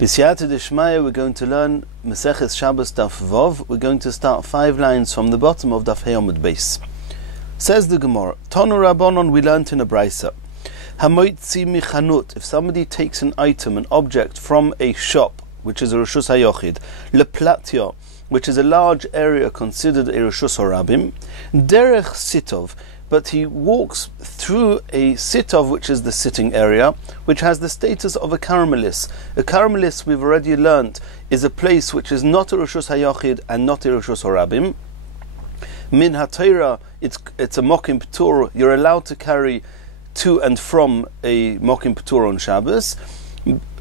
B'siyata d'shmaya, we're going to learn Mesechus Shabbos Daf Vov. We're going to start 5 lines from the bottom of Daf Heyomid base. Says the Gemara, Tonu Rabbanon, we learnt in a brisa. Hamoitzi michanut, if somebody takes an item, an object from a shop, which is a Reshus HaYochid, leplatya, which is a large area considered a Reshus HaRabim, derech sitov, but he walks through a sitov, which is the sitting area, which has the status of a caramelis. A caramelis, we've already learnt, is a place which is not a Reshus HaYochid and not a Reshus HaRabim. Min HaTorah, it's a mokim p'tur, you're allowed to carry to and from a mokim p'tur on Shabbos,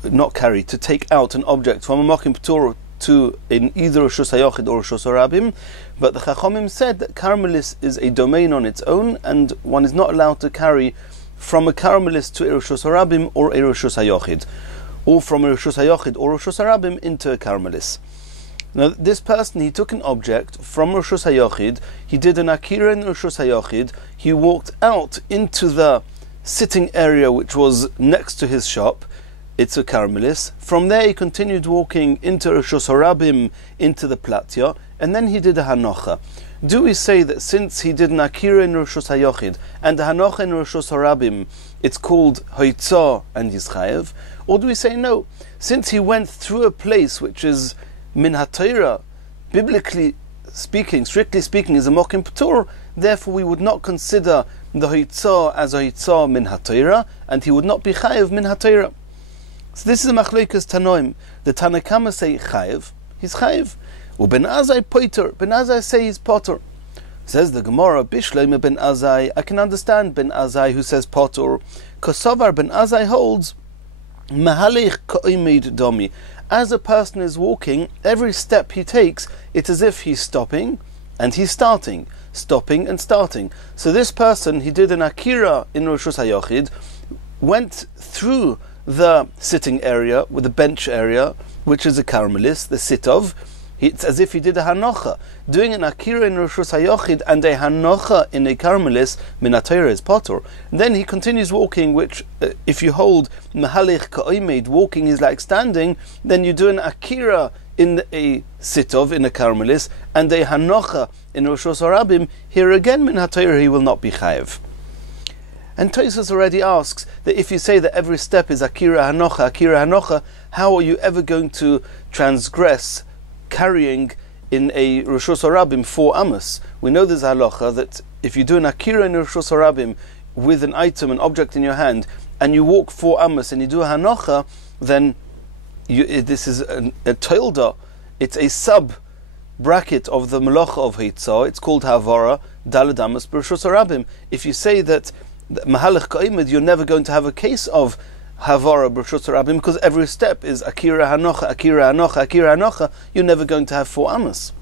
not carry, to take out an object from a mokim p'tur to in either Reshus HaYochid or Reshus HaRabim, but the Chachamim said that caramelis is a domain on its own, and one is not allowed to carry from a caramelis to a Reshus HaRabim or a Reshus HaYochid, or from a Reshus HaYochid or Reshus HaRabim into a caramelis. Now, this person, he took an object from Reshus HaYochid, he did an akira in Reshus HaYochid, he walked out into the sitting area which was next to his shop, it's a caramelis. From there he continued walking into Reshus HaRabim, into the platya, and then he did a hanocha. Do we say that since he did an akira in Reshus HaYochid and a hanocha in Reshus HaRabim, it's called hoitzah and yischayev? Or do we say no, since he went through a place which is min haTorah, biblically speaking, strictly speaking, is a mokim p'tur, therefore we would not consider the hoitzah as a hoitzah min haTorah, and he would not be chayev min haTorah. So this is a machlokas tanoim. The Tanakama say chayev, he's chayev. U ben Azai poiter, ben Azai say he's potter. Says the Gemara, Bishleime ben Azai, I can understand ben Azai who says potter. Kosovar ben Azai holds, mahalich ka'imid domi. As a person is walking, every step he takes, it's as if he's stopping and he's starting, stopping and starting. So this person, he did an akira in Reshus HaYochid, went through the sitting area, with the bench area, which is a caramelis, the sitov. It's as if he did a hanocha. Doing an akira in Reshus HaYochid and a hanocha in a caramelis, min haTorah is potter. Then he continues walking, which, if you hold mahalich ka'oimed, walking is like standing, then you do an akira in a sitov, in a caramelis, and a hanocha in Reshus HaRabim. Here again, min haTorah, he will not be chayev. And Tosfos already asks that if you say that every step is akira hanocha, how are you ever going to transgress carrying in a Reshus HaRabim 4 amos? We know there's a halacha that if you do an akira in Reshus HaRabim with an item, an object in your hand, and you walk 4 amos and you do a hanocha, then this is a toilda, it's a sub bracket of the melacha of hitzah, it's called havara, daled amos b'Reshus HaRabim. If you say that mahalich ka'imid, you're never going to have a case of havara b'Reshus HaRabim, because every step is akira hanocha, akira hanocha, akira hanocha. You're never going to have 4 amos.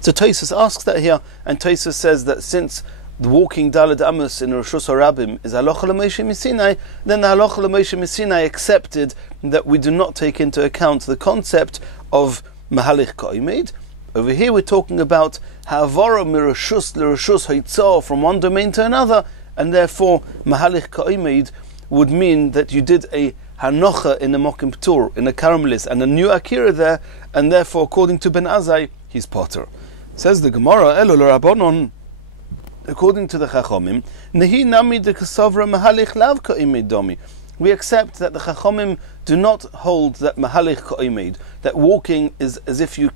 So Tosfos asks that here, and Tosfos says that since the walking daled amos in Reshus HaRabim is halacha l'Moshe Misinai, then the halacha l'Moshe Misinai accepted that we do not take into account the concept of mahalich ka'imid. Over here we're talking about havara mireshus l'reshus hoitzah, from one domain to another, and therefore mahalich ka'imid would mean that you did a hanocha in a mokim p'tur, in a caramelis, and a new akira there, and therefore according to ben Azai, he's potter. Says the Gemara, Elo l'Rabbanon, according to the Chachamim, nehi nami de kasavra mahalich lav ka'imid domi. We accept that the Chachamim do not hold that mahalich ka'imid, that walking is as if you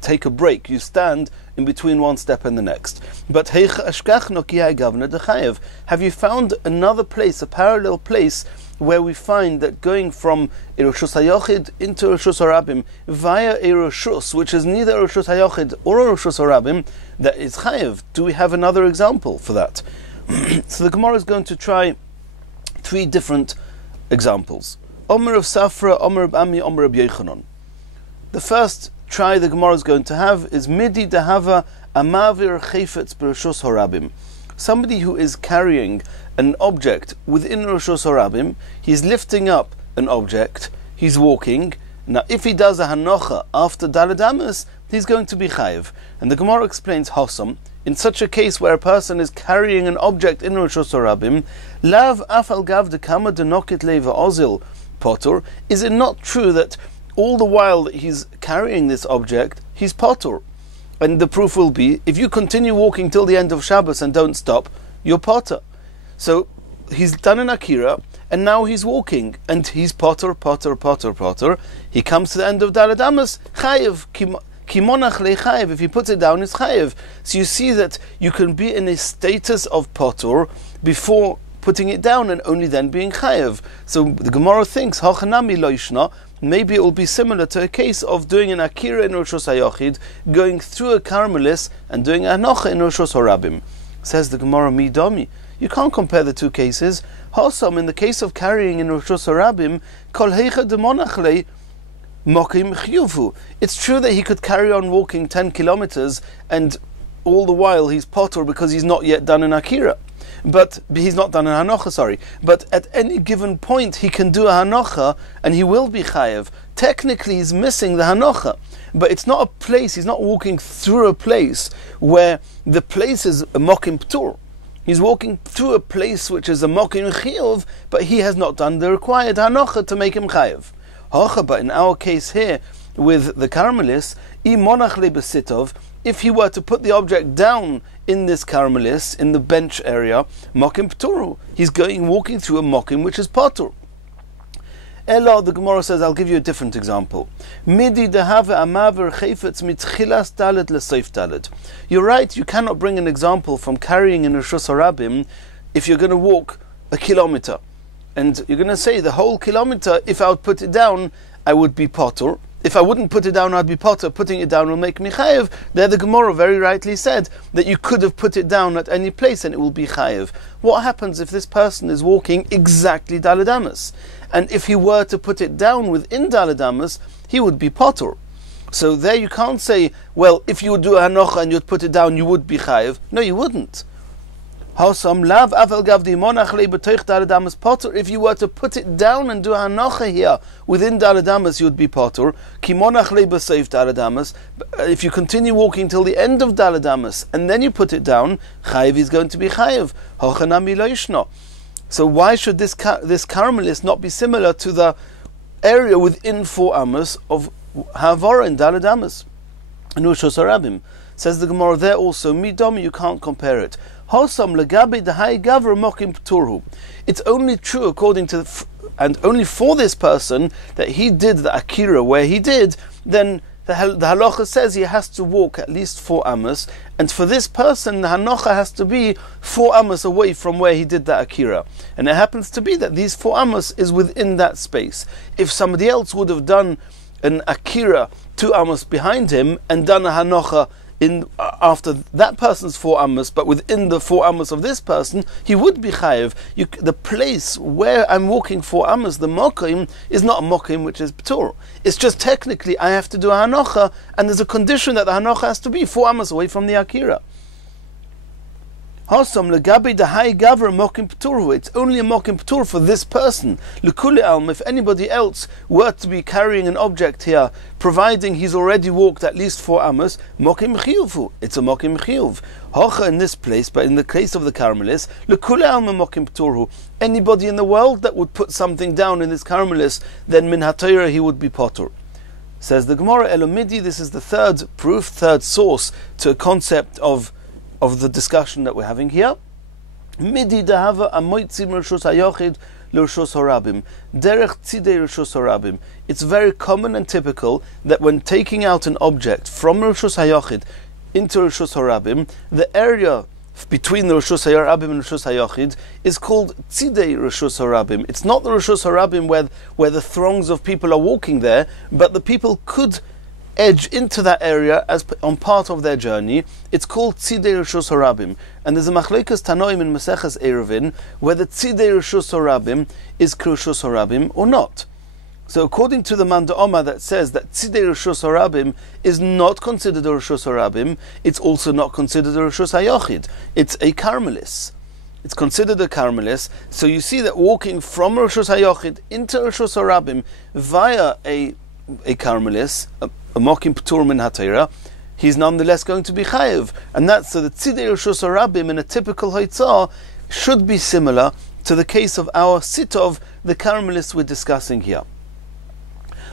take a break, you stand in between one step and the next. But have you found another place, a parallel place, where we find that going from a Reshus HaYochid into Reshus HaRabim via a Reshus, which is neither a Reshus HaYochid or a Reshus HaRabim, that is chayev? Do we have another example for that? So the Gemara is going to try 3 different examples. Omer of Safra, Omer of Ami, Omer of Yechanon. The first try the Gemara is going to have is Midi Dahava Amavir Chayfetz B'Reshus HaRabim. Somebody who is carrying an object within Reshus HaRabim, he's lifting up an object, he's walking. Now if he does a hanocha after daled amos, he's going to be chayev. And the Gemara explains Hossam, in such a case where a person is carrying an object in Reshus HaRabim, lav afal gav dekama denokit leva ozil potter, is it not true that all the while that he's carrying this object, he's potter? And the proof will be, if you continue walking till the end of Shabbos and don't stop, you're potter. So he's done an akira, and now he's walking, and he's potter. He comes to the end of Daled Amos, chayev, kimonach le chayev. If he puts it down, it's chayev. So you see that you can be in a status of potter before putting it down, and only then being chayev. So the Gemara thinks, hachanami loishna, maybe it will be similar to a case of doing an akira in Rosh Hashanah, going through a Carmelis and doing a hanocha in Rosh Hashanah. Says the Gemara, midami. You can't compare the two cases. Hasam, in the case of carrying in Rosh Hashanah, kol heicha demonachle mokim chiyuvu. It's true that he could carry on walking 10 kilometers and all the while he's potter because he's not yet done an akira. But he's not done an hanocha, sorry. But at any given point he can do a hanocha and he will be chayev. Technically he's missing the hanocha. But it's not a place, he's not walking through a place where the place is a mokim ptur. He's walking through a place which is a mokim chiyuv, but he has not done the required hanocha to make him chayev. But in our case here, with the Carmelis, monach le besitov, if he were to put the object down in this Carmelis, in the bench area, mokim pturu, he's walking through a mokim which is potur. Ella, the Gemara says, I'll give you a different example. Midi dehave amaver chayfetz mitchilas dalet leseif dalet. You're right, you cannot bring an example from carrying in Rosh Hashanah if you're going to walk a kilometer. And you're going to say the whole kilometer, if I would put it down, I would be potter. If I wouldn't put it down, I'd be potter. Putting it down will make me chayev. There the Gemara very rightly said that you could have put it down at any place and it will be chayev. What happens if this person is walking exactly Daled Amos? And if he were to put it down within Daled Amos, he would be potter. So there you can't say, well, if you would do a hanocha and you'd put it down, you would be chayev. No, you wouldn't. If you were to put it down and do a hanocha here within Daled Amos, you would be potter. If you continue walking till the end of Daled Amos and then you put it down, chayev is going to be chayev. So why should this Carmelis not be similar to the area within 4 Amos of Havara in Daled Amos? And Rosh Hashanah says the Gemara there also, midami, you can't compare it. It's only true according to and only for this person that he did the akira where he did, then the halacha says he has to walk at least 4 amos, and for this person the hanocha has to be 4 amos away from where he did the akira. And it happens to be that these 4 amos is within that space. If somebody else would have done an akira 2 amos behind him and done a hanocha after that person's 4 amos, but within the 4 amos of this person, he would be chayev. The place where I'm walking 4 amos, the mokim, is not a mokim which is ptur. It's just technically I have to do a hanocha, and there's a condition that the hanocha has to be 4 amos away from the akira. It's only a mokim ptur for this person. If anybody else were to be carrying an object here, providing he's already walked at least 4 amos, mokim chiyuvu. It's a mokim chiyuv. Hocha in this place, but in the case of the Carmelis, mokim ptur. Anybody in the world that would put something down in this Carmelis, then min hatayra he would be potter. Says the Gemara, Elomidi, this is the third proof, third source to a concept of the discussion that we're having here. Midi dahava amoitzim reshus hayochid l'reshus harabim derech tzidei reshus harabim. It's very common and typical that when taking out an object from reshus hayochid into reshus harabim, the area between the reshus harabim and reshus hayochid is called tzidei reshus harabim. It's not the reshus harabim where the throngs of people are walking there, but the people could edge into that area as on part of their journey. It's called tzidei reshus harabim, and there's a machlekes tanoim in Mesechas Eruvin whether tzidei reshus harabim is reshus harabim or not. So according to the Manda Oma that says that tzidei reshus harabim is not considered a reshus harabim, it's also not considered a reshus hayochid. It's a Carmelis. It's considered a Carmelis. So you see that walking from reshus hayochid into reshus harabim via a Carmelis, a mokim ptur min hatayra, he's nonetheless going to be chayev, and that's so the tzidei reshus harabim in a typical haitzah should be similar to to the case of our sitov, the caramelist we're discussing here.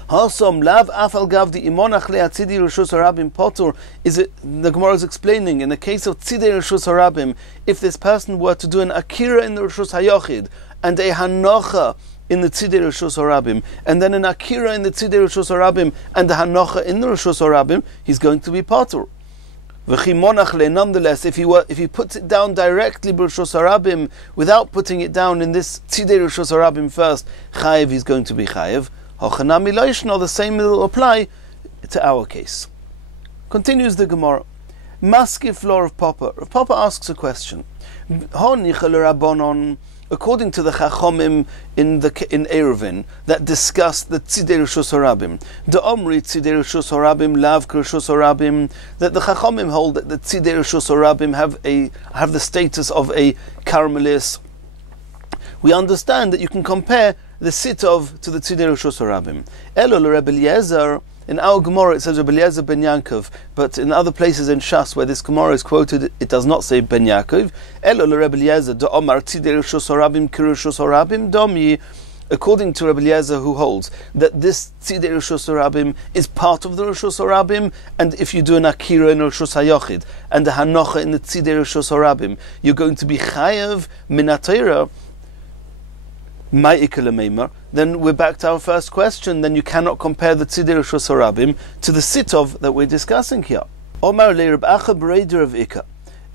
Hasom lav afal gav di imonach le'atzidi reshus harabim potur. Is it, the Gemara is explaining, in the case of tzidei reshus harabim, if this person were to do an akira in the reshus hayochid and a hanocha in the tzidei reshus harabim, and then an akira in the tzidei reshus harabim and a hanocha in the reshus harabim, he's going to be potur. Nonetheless, if he puts it down directly b'reshus harabim without putting it down in this tzidei reshus harabim first, chayiv, he's going to be chayiv. Hochanami loishno, the same will apply to our case. Continues the Gemara. Maskif law of Papa. Rav Papa asks a question. According to the Chachomim in Eruvin that discuss the tzidei reshus harabim, the Omri tzidei reshus harabim lav reshus harabim, that the Chachomim hold that the tzidei reshus harabim have the status of a caramelis. We understand that you can compare the sitov to the tzidei reshus harabim. Elo l'Rebbe Eliezer, in our Gemara it says Rebbe Eliezer ben Yaakov, but in other places in Shas where this Gemara is quoted, it does not say ben Yaakov. Elo l'Rebbe Eliezer do omar tzidei reshus harabim kireshus harabim domi. According to Rebbe Eliezer, who holds that this tzidei reshus harabim is part of the reshus harabim, and if you do an akira in reshus hayochid and a hanocha in the tzidei reshus harabim, you're going to be chayav min haTorah. Then we're back to our first question. Then you cannot compare the tzidei reshus harabim to the sitov that we're discussing here. Omar le'Reb Acha b'reider of Ika.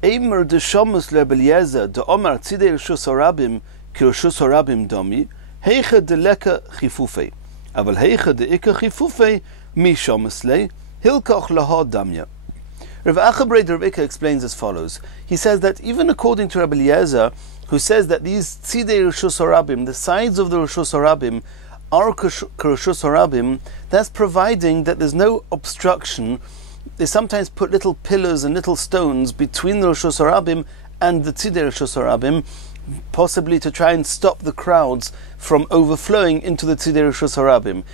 Eimer deshomus le'Reb Eliezer de Omar tzidei reshus harabim ki reshus harabim domi heicha de leka chifufei aval heicha de Ika chifufei mi shomus le hilkoch laha damya. Rav Acha b'reider of Ika explains as follows. He says that even according to Rebbe Eliezer, who says that these tzidei reshus harabim, the sides of the reshus harabim, are reshus harabim, that's providing that there's no obstruction. They sometimes put little pillars and little stones between the reshus harabim and the tzidei reshus harabim, possibly to try and stop the crowds from overflowing into the tzidei reshus harabim.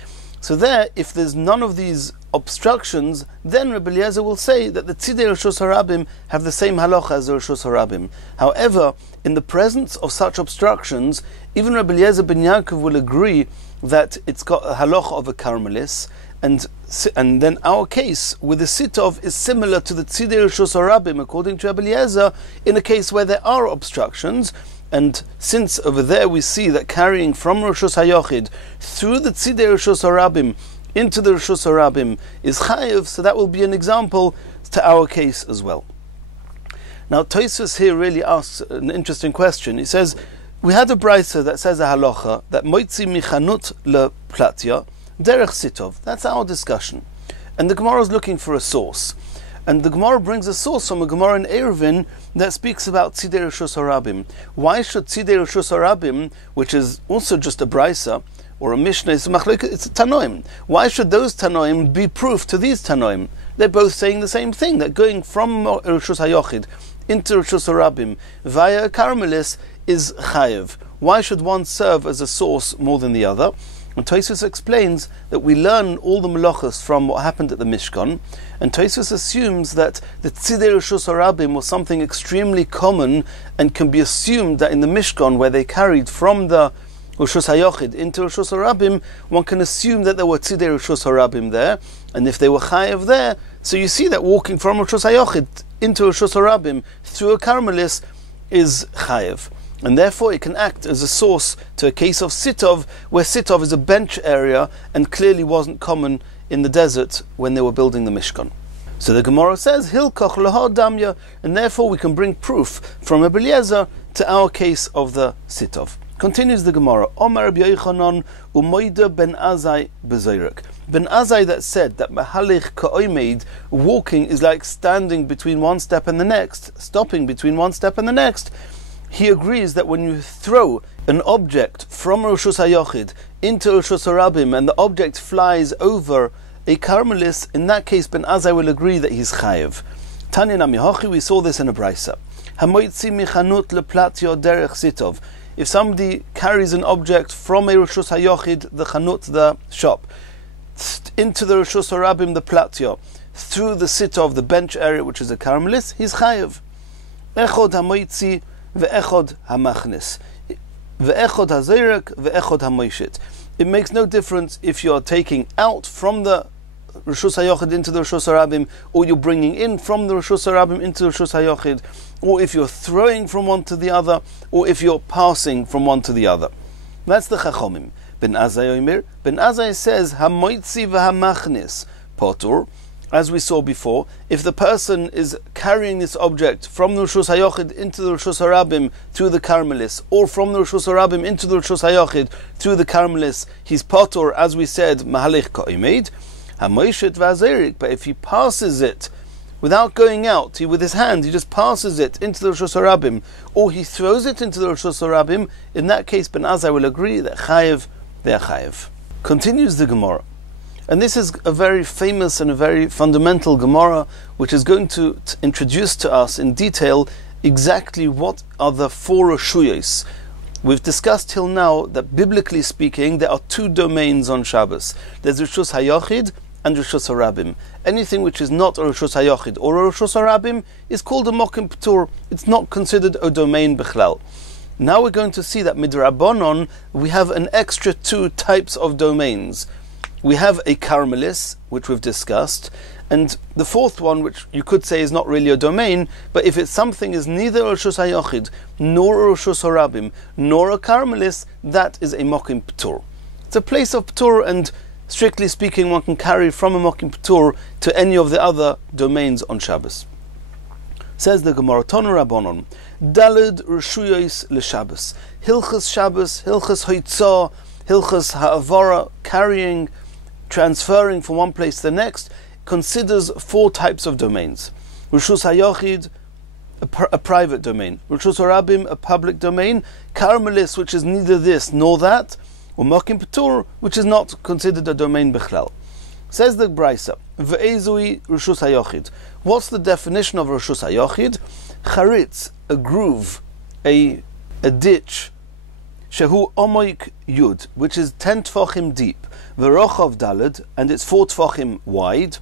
So there, if there's none of these obstructions, then Rebbe Eliezer will say that the tzidei reshus harabim have the same halacha as the reshus harabim. However, in the presence of such obstructions, even Rebbe Eliezer ben Yaakov will agree that it's got a halacha of a caramelis, and then our case with the sitov is similar to the tzidei reshus harabim, according to Rebbe Eliezer, in a case where there are obstructions. And since over there we see that carrying from reshus hayochid through the tzidei reshus harabim into the reshus harabim is chayiv, so that will be an example to our case as well. Now Tosfos here really asks an interesting question. He says, we had a brisa that says a halacha that moitzi michanut leplatya derech sitov. That's our discussion. And the Gemara is looking for a source. And the Gemara brings a source from a Gemara in Eruvin that speaks about tzidei reshus harabim. Why should tzidei reshus harabim, which is also just a brisa or a mishnah, it's a tanoim, why should those tanoim be proof to these tanoim? They're both saying the same thing, that going from reshus hayochid into reshus harabim via a caramelis is chayiv. Why should one serve as a source more than the other? And Tosfos explains that we learn all the melachos from what happened at the Mishkan, and Tosfos assumes that the tzidei reshus harabim was something extremely common and can be assumed that in the Mishkan, where they carried from the reshus hayochid into reshus harabim, one can assume that there were tzidei reshus harabim there, and if they were chayiv there, so you see that walking from reshus hayochid into reshus harabim through a caramelis is chayiv. And therefore it can act as a source to a case of sitov, where sitov is a bench area and clearly wasn't common in the desert when they were building the Mishkan. So the Gemara says, Hilkoch laha damya, and therefore we can bring proof from Rebbe Eliezer to our case of the sitov. Continues the Gemara, Omar Rabbi Yochanan umoida ben Azai bezoyrek. Ben Azai that said that mahalich ka'oimeid, walking is like standing between one step and the next, stopping between one step and the next. He agrees that when you throw an object from reshus hayochid into reshus harabim and the object flies over a caramelis, in that case Ben Azai will agree that he's chayiv. Tanya namihachi, we saw this in a brisa. Hamoitzi michanut leplatyo derech sitov. If somebody carries an object from a reshus hayochid, the chanut, the shop, into the reshus harabim, the platyo, through the sitov, the bench area, which is a caramelis, he's chayiv. Echod hamoitzi ve'echod hamachnis. ve'echod hazerek, ve'echod hamoishit. It makes no difference if you are taking out from the Rishus HaYochid into the Rishus HaRabim, or you're bringing in from the Rishus HaRabim into the Rishus HaYochid, or if you're throwing from one to the other, or if you're passing from one to the other. That's the Chachomim. Ben Azai says, Hamoitzi v'hamachnis potur. As we saw before, if the person is carrying this object from the Rishus HaYochid into the Rishus HaRabim through the Karmelis, or from the Rishus HaRabim into the Rishus HaYochid through the Karmelis, he's potur, as we said, Mahalech Ka'imid. Hamoishit v'azerik, but if he passes it without going out, with his hand, he just passes it into the Rishus HaRabim, or he throws it into the Rishus HaRabim, in that case, Ben Azai will agree that chayev, they are chayev. Continues the Gemara. And this is a very famous and a very fundamental Gemara, which is going to introduce to us in detail exactly what are the four Rishuyos. We've discussed till now that biblically speaking, there are two domains on Shabbos. There's Rishus HaYochid and Rishus HaRabim. Anything which is not a Rishus HaYochid or a Rishus HaRabim is called a Mokim P'tur. It's not considered a domain Bechlal. Now we're going to see that Midrabanon, we have an extra two types of domains. We have a Karmelis, which we've discussed, and the fourth one, which you could say is not really a domain, but if it's something is neither a Rishus HaYochid, nor a Rishus HaRabim, nor a Karmelis, that is a Mokim P'tur. It's a place of P'tur, and strictly speaking, one can carry from a Mokim P'tur to any of the other domains on Shabbos. Says the Gemara, Tonu Rabbanon, Daled Rishuyos l'Shabbos, Hilchas Shabbos, Hilchas Hoitzah, Hilchas Ha'avara, carrying, transferring from one place to the next, considers four types of domains. Rishus HaYochid, a private domain. Rishus HaRabim, a public domain. Karmelis, which is neither this nor that. Or Mokim P'tur, which is not considered a domain Bechlal. Says the Braisa, Ve'ezui Rishus HaYochid. What's the definition of Rishus HaYochid? Charitz, a groove, a ditch. Shehu Omoik Yud, which is 10 tfachim deep. V'rochav daled, and it's 4 tfachim wide.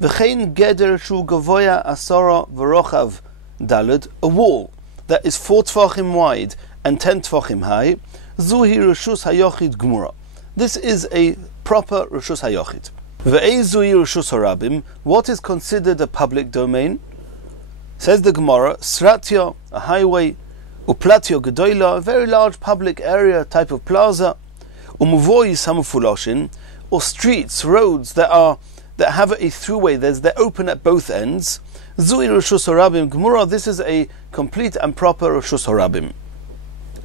V'chein geder shu gavoya asara v'rochav daled, a wall that is 4 tfachim wide and 10 tfachim high. Zuhi Rishus HaYochid Gmura. This is a proper Rishus HaYochid. Ve'ezui Rishus HaRabim. What is considered a public domain? Says the Gemara, Sratya, a highway, Uplatio Gedoyla, a very large public area, type of plaza, Umuvois Hamufuloshin, or streets, roads that have a throughway, they're open at both ends. Zui Rishus HaRabim Gemura, this is a complete and proper Rishus HaRabim.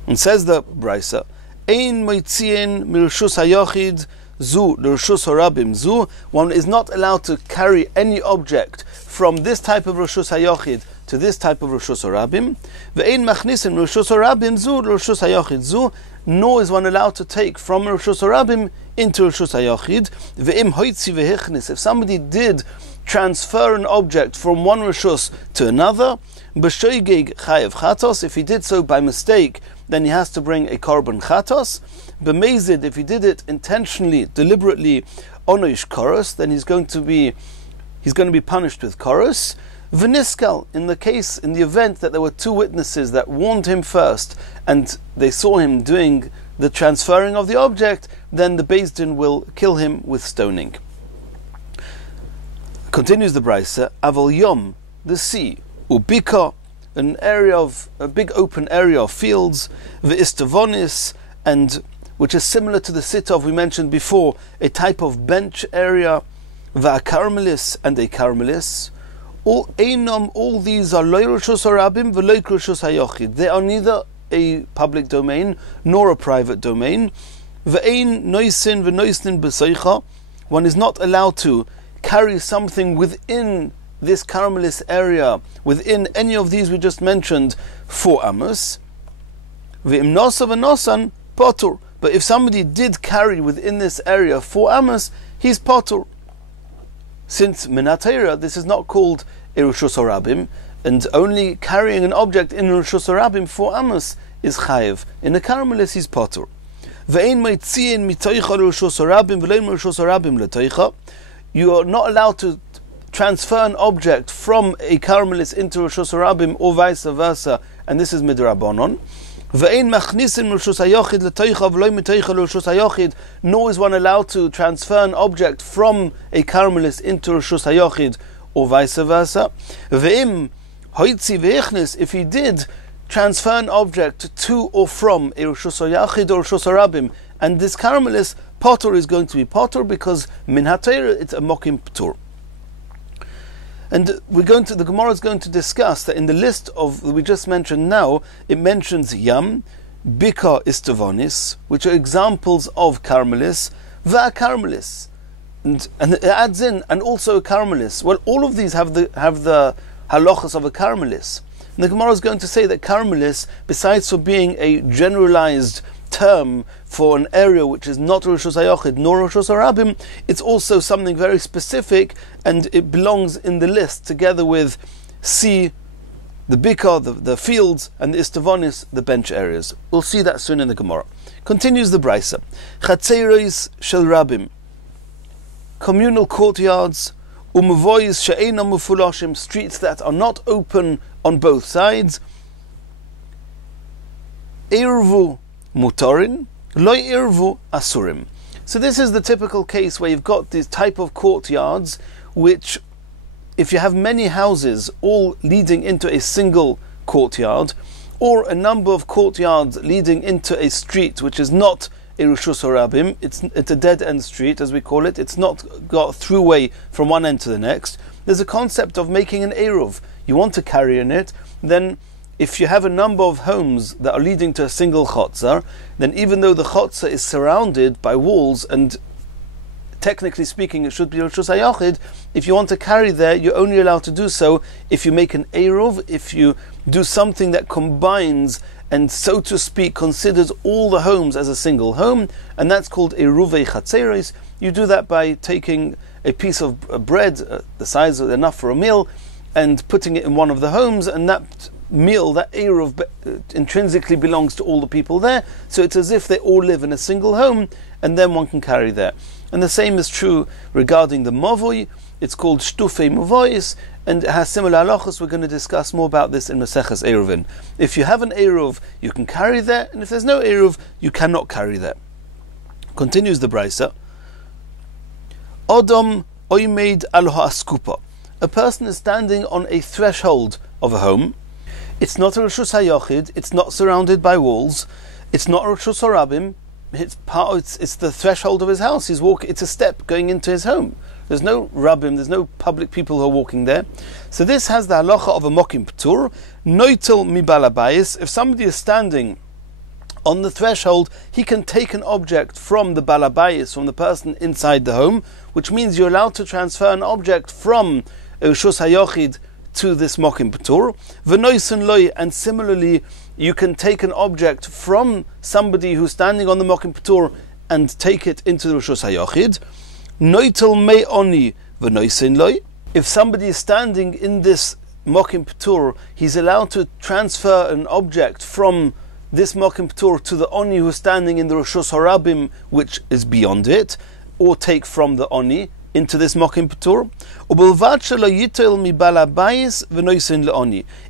And says the Braisa, Ein Moitzien Mirishus HaYochid Zu Rishus HaRabim Zu, one is not allowed to carry any object from this type of Rishus HaYochid to this type of Rishus HaRabim. Ve'ein machnisim Rishus HaRabim Zu Rishus HaYochid Zu, nor is one allowed to take from Rishus HaRabim into Rishus HaYochid. Ve'im hoitzi vehichnis, if somebody did transfer an object from one Rishus to another, b'shoigeg chayev chatos, if he did so by mistake, then he has to bring a korban chatos. B'mezid, if he did it intentionally, deliberately, onoish koros, then he's going to be punished with koros. V'niskal, in the event that there were 2 witnesses that warned him first, and they saw him doing the transferring of the object, then the Beis Din will kill him with stoning. Continues the Braisa, Aval Yom, the sea, Ubika, a big open area of fields, V'istavonis, and which is similar to the sitov we mentioned before, a type of bench area, V'akarmelis, and a karmelis. All these are loy Rishus HaRabim v'loy Rishus HaYochid. They are neither a public domain nor a private domain. Ve'ein noisin v'noisnin b'soicha. One is not allowed to carry something within this karmelis area, within any of these we just mentioned, 4 amos. Ve'im nosa v'nosan potur. But if somebody did carry within this area 4 amos, he's potur. Since Minatera, this is not called a Rishus HaRabim, and only carrying an object in Rishus HaRabim 4 amos is chayev. In a karmelis, he's potur. You are not allowed to transfer an object from a karmelis into Rishus HaRabim or vice versa, and this is midrabanon. Ve'ein machnisin reshus hayochid l'toicha v'lo mitoicha l'reshus hayochid, nor is one allowed to transfer an object from a karmelis into reshus hayochid, or vice versa. Ve'im hoitzi ve'echnis, if he did transfer an object to or from a reshus hayochid or reshus harabim, and this karmelis, potter is going to be potter because min haTorah it's a mokim ptur. And the Gemara is going to discuss that in the list of we just mentioned now, it mentions yam, bika istavonis, which are examples of karmelis, va karmelis, and it adds in and also a karmelis. Well, all of these have the halachas of a karmelis. And the Gemara is going to say that karmelis, besides for being a generalized term for an area which is not Reshus HaYochid nor Reshus HaRabim, it's also something very specific, and it belongs in the list together with the Bika, the fields, and the Istavonis, the bench areas. We'll see that soon in the Gemara. Continues the Brisa. Chatzeiros shel Rabim, communal courtyards, umevois she'einam mufulashim, streets that are not open on both sides, Irvu Mutorin, Loi Irvu Asurim. So this is the typical case where you've got these type of courtyards which, if you have many houses all leading into a single courtyard, or a number of courtyards leading into a street which is not a Reshus HaRabim, it's a dead-end street as we call it, it's not got a throughway from one end to the next, there's a concept of making an Eruv. You want to carry in it, then if you have a number of homes that are leading to a single chotzar, then even though the chotzar is surrounded by walls, and technically speaking it should be Reshus HaYochid, if you want to carry there, you're only allowed to do so if you make an Eruv, if you do something that combines and, so to speak, considers all the homes as a single home, and that's called Eruvei Chatzeiros. You do that by taking a piece of bread, the size of enough for a meal, and putting it in one of the homes, and that meal, that Eruv, intrinsically belongs to all the people there, so it's as if they all live in a single home, and then one can carry there. And the same is true regarding the Mavoi. It's called Shtufei Mavois, and it has similar halachos. We're going to discuss more about this in Maseches Eruvin. If you have an Eruv, you can carry there, and if there's no Eruv, you cannot carry there. Continues the Brisa. Odom oimeid al ha'askupa. A person is standing on a threshold of a home. It's not a Reshus HaYochid, it's not surrounded by walls, it's not a Reshus HaRabim, it's the threshold of his house. He's walking, it's a step going into his home. There's no Rabim, there's no public people who are walking there. So this has the halacha of a mokim ptur, noitel mi balabayis. If somebody is standing on the threshold, he can take an object from the balabayis, from the person inside the home, which means you're allowed to transfer an object from Reshus HaYochid to this mokim ptur. V'noisen loy, and similarly, you can take an object from somebody who's standing on the mokim ptur and take it into the Reshus HaYochid. Noitel me oni v'noisen loy. If somebody is standing in this mokim ptur, he's allowed to transfer an object from this mokim ptur to the oni who's standing in the Reshus HaRabim, which is beyond it, or take from the oni into this mokim ptur.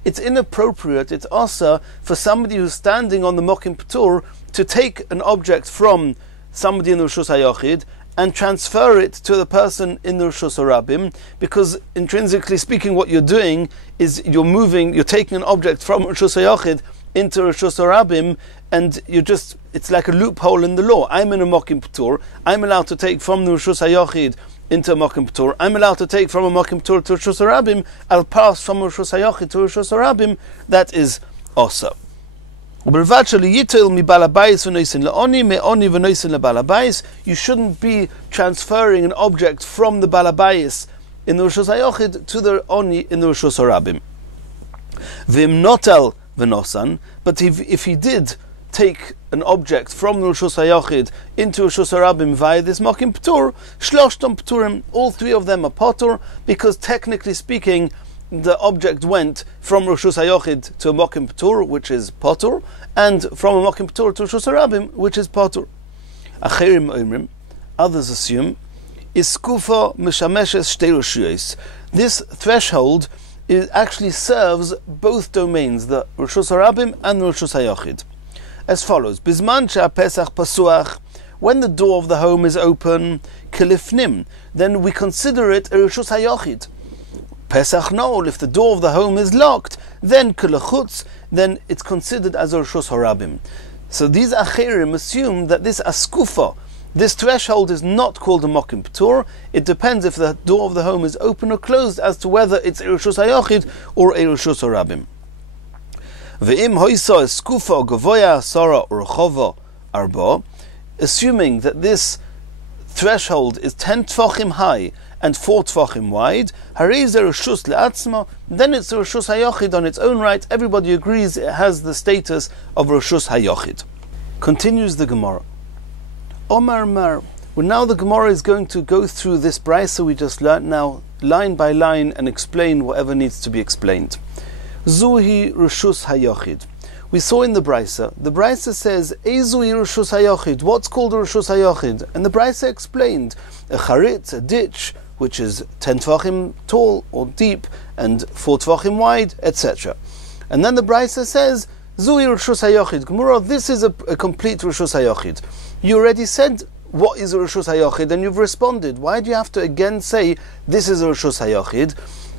It's inappropriate, it's asa for somebody who's standing on the mokim ptur to take an object from somebody in the Reshus HaYochid and transfer it to the person in the Reshus HaRabim, because intrinsically speaking what you're doing is you're taking an object from Reshus HaYochid into Reshus HaRabim, and it's like a loophole in the law. I'm in a mokim ptur, I'm allowed to take from the Reshus HaYochid into a mokim ptur, I'm allowed to take from a mokim ptur to Reshus HaRabim, I'll pass from Reshus HaYochid to Reshus HaRabim, that is also. You shouldn't be transferring an object from the balabayis in the Reshus HaYochid to the oni in the Reshus HaRabim. V'im notel v'nosan, but if he did take an object from the Reshus HaYochid into Reshus HaRabim via this mokim ptur, shloshtom pturim, all three of them are potur, because technically speaking, the object went from Reshus HaYochid to a mokim ptur, which is potur, and from a mokim ptur to Reshus HaRabim, which is potur. Acherim oimrim, others assume, iskufa mishameshes shtei reshuyos. This threshold actually serves both domains, the Reshus HaRabim and the Reshus HaYochid. as follows: Bizman she'apesach pasuach, when the door of the home is open, kelifnim, then we consider it a reshus hayochid. Pesach no, if the door of the home is locked, then kelechutz, then it's considered as a reshus harabim. So these acherim assume that this askufa, this threshold, is not called a mokim p'tur. It depends if the door of the home is open or closed as to whether it's a reshus hayochid or a reshus harabim. Ve'im hoisa eskufa gavoya asara urchova arba, assuming that this threshold is 10 tfachim high and 4 tfachim wide, harei ze reshus le'atzma, then it's a reshus hayochid on its own right. Everybody agrees it has the status of reshus hayochid. Continues the Gemara. Omar Mar. Well, now the Gemara is going to go through this brayso we just learnt now, line by line, and explain whatever needs to be explained. Zuhi reshus hayochid. We saw in the brayso says, Ezuhi reshus hayochid, what's called a reshus hayochid? And the brayso explained, a charitz, a ditch, which is 10 tvachim tall or deep and 4 tvachim wide, etc. And then the brayso says, Zuhi reshus hayochid. Gemara, this is a complete reshus hayochid. You already said what is a reshus hayochid, and you've responded. Why do you have to again say this is a reshus hayochid?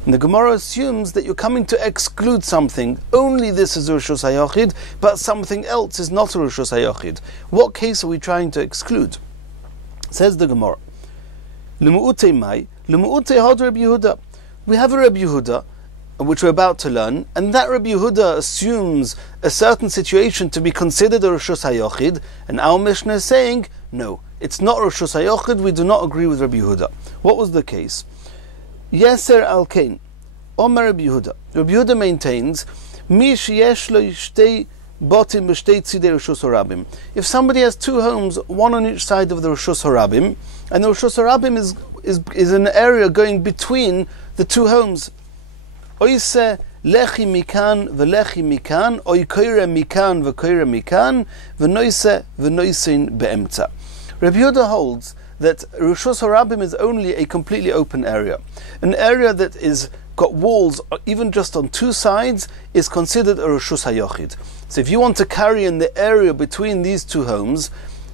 And the Gemara assumes that you're coming to exclude something. Only this is a reshus hayochid, but something else is not a reshus hayochid. What case are we trying to exclude? Says the Gemara, L'mu'utei mai, l'mu'utei had Rabbi Yehuda. We have a Rabbi Yehuda, which we're about to learn, and that Rabbi Yehuda assumes a certain situation to be considered a reshus hayochid, and our Mishnah is saying, no, it's not reshus hayochid. We do not agree with Rabbi Yehuda. What was the case? Yeser al kain, Omer Rabbi Yehuda. Rabbi Yehuda maintains, Mi sheyesh lo shtei botim b'shtei tzidei reshus harabim. If somebody has 2 homes, one on each side of the reshus harabim, and the reshus harabim is an area going between the 2 homes, Oise lechi mikan v'lechi mikan, oy koire mikan v'koire mikan, v'noisein be'emtza. Rabbi Yehuda holds that reshus harabim is only a completely open area. An area that is got walls, even just on 2 sides, is considered a reshus hayochid. So if you want to carry in the area between these 2 homes,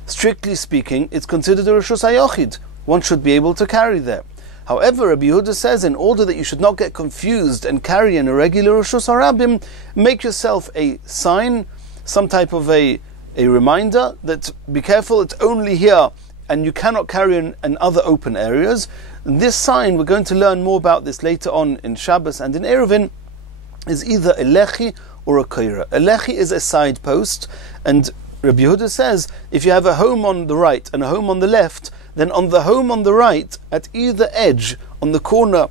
strictly speaking, it's considered a reshus hayochid. One should be able to carry there. However, Rabbi Yehuda says, in order that you should not get confused and carry in a regular reshus harabim, make yourself a sign, some type of a reminder that be careful, it's only here, and you cannot carry in other open areas. This sign, we're going to learn more about this later on in Shabbos and in Eruvin, is either a lechi or a koira. A lechi is a side post, and Rabbi Yehuda says, if you have a home on the right and a home on the left, then on the home on the right, at either edge, on the corner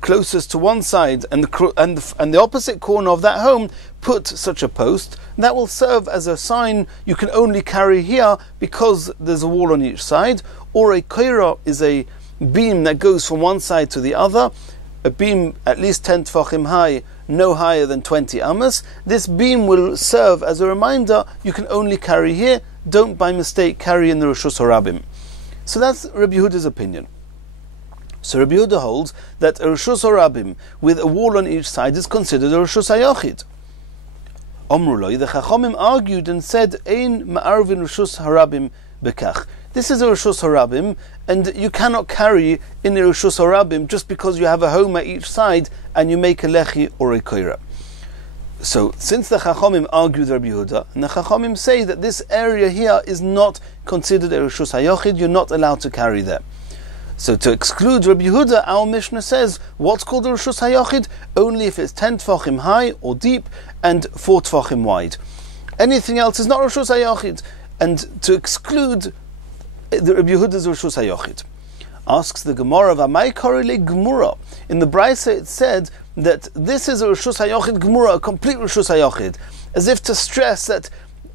closest to one side and the opposite corner of that home, put such a post. That will serve as a sign you can only carry here because there's a wall on each side. Or a koira is a beam that goes from one side to the other, a beam at least 10 tfachim high, no higher than 20 amas. This beam will serve as a reminder you can only carry here, don't by mistake carry in the reshus harabim. So that's Rabbi Yehuda's opinion. So Rabbi Yehuda holds that a reshus harabim with a wall on each side is considered a reshus hayochid. Omruloi, the Chachamim argued and said, Ein ma'arvin reshus harabim bekach. This is a reshus harabim, and you cannot carry in a reshus harabim just because you have a home at each side and you make a lechi or a koira. So, since the Chachamim argue with Rabbi Yehuda, and the Chachamim say that this area here is not considered a reshus hayochid, you're not allowed to carry there. So, to exclude Rabbi Yehuda, our Mishnah says, what's called a reshus hayochid? Only if it's 10 tfachim high or deep and 4 tfachim wide. Anything else is not reshus hayochid. And to exclude the Rabbi Yehuda's reshus hayochid. Asks the Gemara, V'amai korele Gemara. In the brayso it said that this is a reshus hayochid Gemara, a complete reshus hayochid, as if to stress that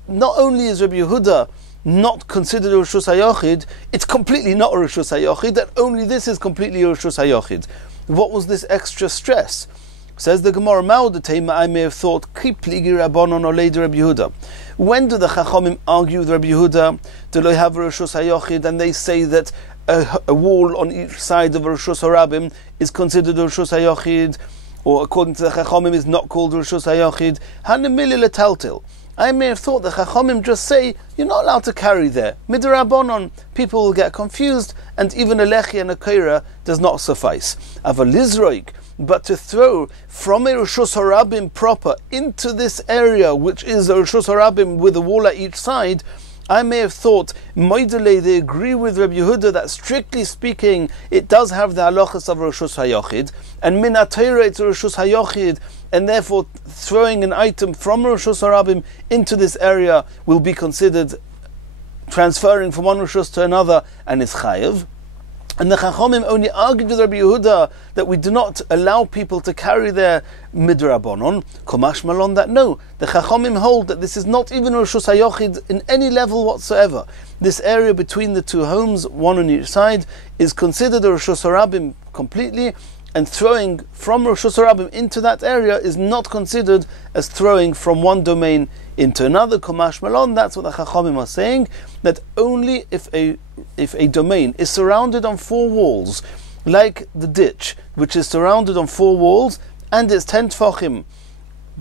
not only is Rabbi Yehuda not considered a reshus hayochid, it's completely not a reshus hayochid, that only this is completely a reshus hayochid. What was this extra stress? Says the Gemara, I may have thought, Kipligi Rabbanon or later Rabbi Yehuda. When do the Chachamim argue with Rabbi Yehuda? Do they have a reshus hayochid, and they say that a wall on each side of a reshus harabim is considered a reshus hayochid, or according to the Chachamim is not called a reshus hayochid? Hanemili letaltil. I may have thought the Chachomim just say, you're not allowed to carry there. Midrabanon, people will get confused, and even a lechi and a kaira does not suffice. Aval lizroik, but to throw from a Rishus Harabim proper into this area, which is a Rishus Harabim with a wall at each side, I may have thought, Moidele, they agree with Rabbi Yehuda that strictly speaking, it does have the halachas of Rishus HaYochid, and min atayra it's Rishus HaYochid, and therefore throwing an item from Rishus Harabim into this area will be considered transferring from one Rishus to another, and is chayev. And the Chachomim only argued with Rabbi Yehuda that we do not allow people to carry their midrabanon, komash malon, that no, the Chachomim hold that this is not even Rishus HaYochid in any level whatsoever. This area between the two homes, one on each side, is considered a Rishus Harabim completely, and throwing from Rishus Harabim into that area is not considered as throwing from one domain into another, komash malon. That's what the Chachamim are saying, that only if a domain is surrounded on four walls, like the ditch, which is surrounded on four walls, and it's 10 tfachim